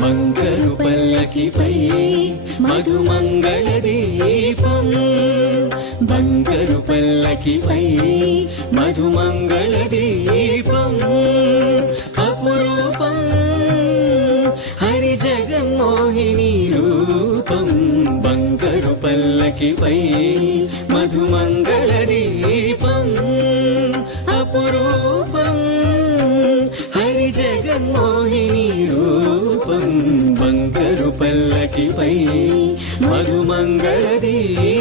బంగారు పల్లకిపై మధుమంగళ దీపం బంగారు పల్లకిపై మధుమంగళ దీపం అపురూపం హరి జగన్మోహిని రూపం బంగారు పల్లకిపై మధుమంగళ దీపం అపురూపం హరి జగన్మోహిని రూపం బంగారు పల్లకిపై మధుమంగళ దీపం